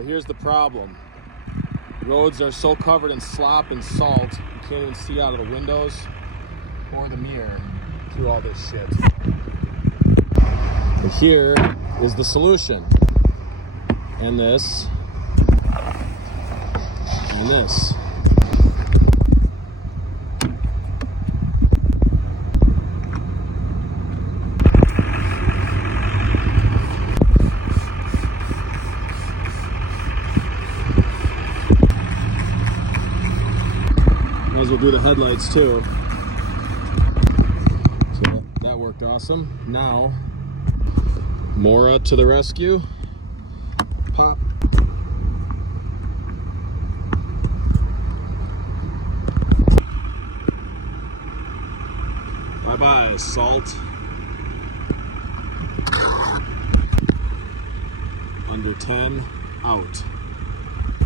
So here's the problem. Roads are so covered in slop and salt, you can't even see out of the windows or the mirror through all this shit. And here is the solution. And this. And this. Might as well do the headlights too. So that worked awesome. Now, Mora to the rescue. Pop. Bye-bye, salt. Under 10, out.